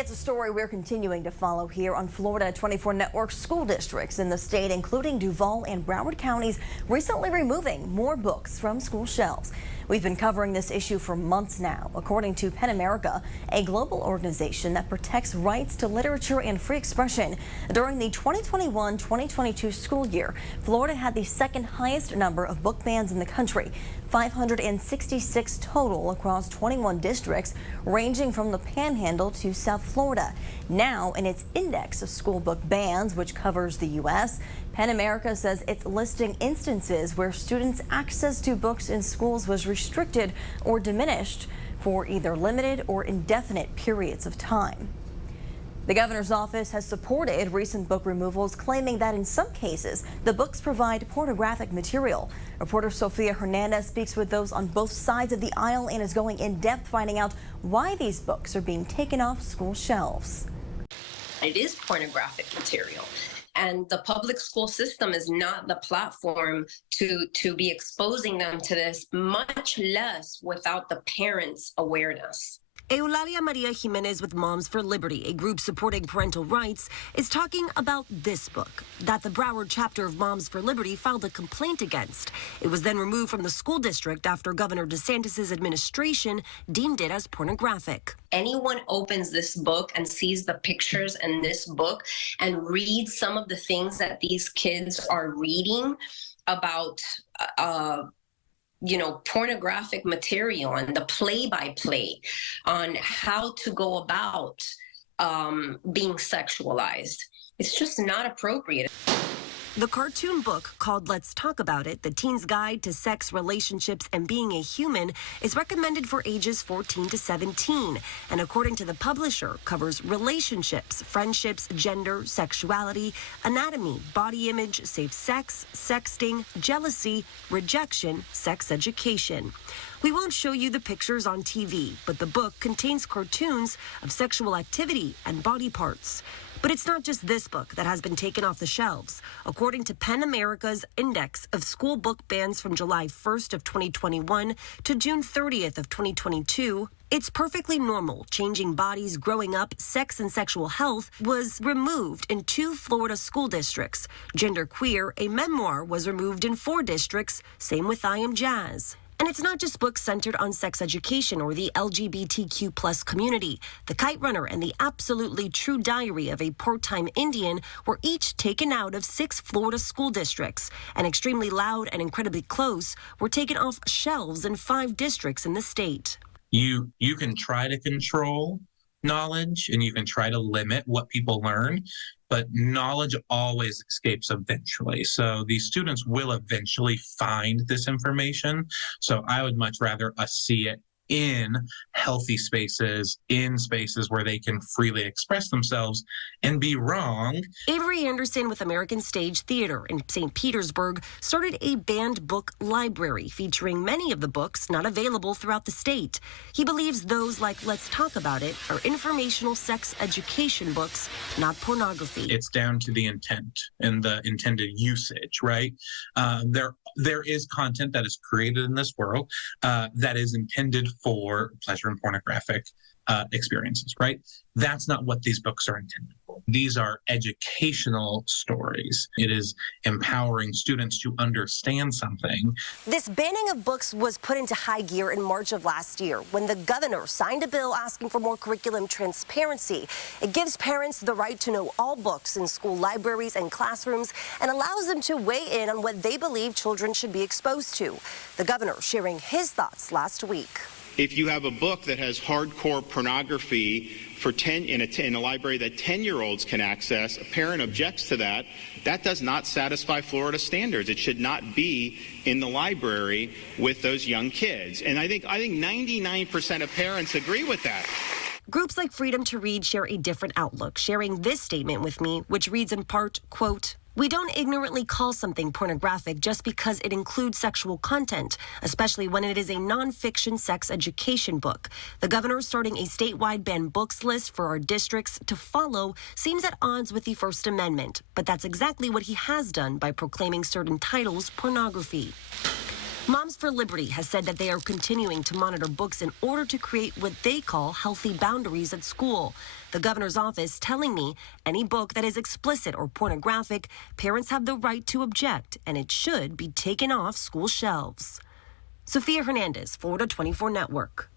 It's a story we're continuing to follow here on Florida 24 Network. School districts in the state, including Duval and Broward counties, recently removing more books from school shelves. We've been covering this issue for months now. According to PEN America, a global organization that protects rights to literature and free expression, during the 2021-2022 school year, Florida had the second highest number of book bans in the country, 566 total across 21 districts, ranging from the Panhandle to South Florida. Now, in its index of school book bans, which covers the U.S., PEN America says it's listing instances where students' access to books in schools was restricted or diminished for either limited or indefinite periods of time. The governor's office has supported recent book removals, claiming that in some cases, the books provide pornographic material. Reporter Sofia Hernandez speaks with those on both sides of the aisle and is going in depth, finding out why these books are being taken off school shelves. It is pornographic material, and the public school system is not the platform to be exposing them to this, much less without the parents' awareness. Eulalia Maria Jimenez with Moms for Liberty, a group supporting parental rights, is talking about this book that the Broward chapter of Moms for Liberty filed a complaint against. It was then removed from the school district after Governor DeSantis' administration deemed it as pornographic. Anyone opens this book and sees the pictures in this book and reads some of the things that these kids are reading about, pornographic material and the play-by-play on how to go about being sexualized. It's just not appropriate. The cartoon book called Let's Talk About It, The Teen's Guide to Sex, Relationships, and Being a Human, is recommended for ages 14 to 17, and according to the publisher, covers relationships, friendships, gender, sexuality, anatomy, body image, safe sex, sexting, jealousy, rejection, sex education. We won't show you the pictures on TV, but the book contains cartoons of sexual activity and body parts. But it's not just this book that has been taken off the shelves. According to PEN America's index of school book bans from July 1st of 2021 to June 30th of 2022, It's Perfectly Normal, Changing Bodies, Growing Up, Sex and Sexual Health was removed in 2 Florida school districts. Gender Queer, a memoir, was removed in 4 districts. Same with I Am Jazz. And it's not just books centered on sex education or the LGBTQ plus community. The Kite Runner and the Absolutely True Diary of a Part-Time Indian were each taken out of 6 Florida school districts. And Extremely Loud and Incredibly Close were taken off shelves in 5 districts in the state. You can try to control knowledge and you can try to limit what people learn, but knowledge always escapes eventually. So these students will eventually find this information. So I would much rather us see it in healthy spaces, in spaces where they can freely express themselves and be wrong. Avery Anderson with American Stage Theater in St. Petersburg started a banned book library featuring many of the books not available throughout the state. He believes those like Let's Talk About It are informational sex education books, not pornography. It's down to the intent and the intended usage, right? There is content that is created in this world that is intended for pleasure and pornographic experiences, right? That's not what these books are intended for. These are educational stories. It is empowering students to understand something. This banning of books was put into high gear in March of last year when the governor signed a bill asking for more curriculum transparency. It gives parents the right to know all books in school libraries and classrooms and allows them to weigh in on what they believe children should be exposed to. The governor sharing his thoughts last week. If you have a book that has hardcore pornography for in a library that 10-year-olds can access, a parent objects to that, that does not satisfy Florida standards. It should not be in the library with those young kids. And I think 99% of parents agree with that. Groups like Freedom to Read share a different outlook, sharing this statement with me, which reads in part, quote, "We don't ignorantly call something pornographic just because it includes sexual content, especially when it is a nonfiction sex education book. The governor starting a statewide banned books list for our districts to follow seems at odds with the First Amendment, but that's exactly what he has done by proclaiming certain titles pornography." Moms for Liberty has said that they are continuing to monitor books in order to create what they call healthy boundaries at school. The governor's office telling me any book that is explicit or pornographic, parents have the right to object, and it should be taken off school shelves. Sophia Hernandez, Florida 24 Network.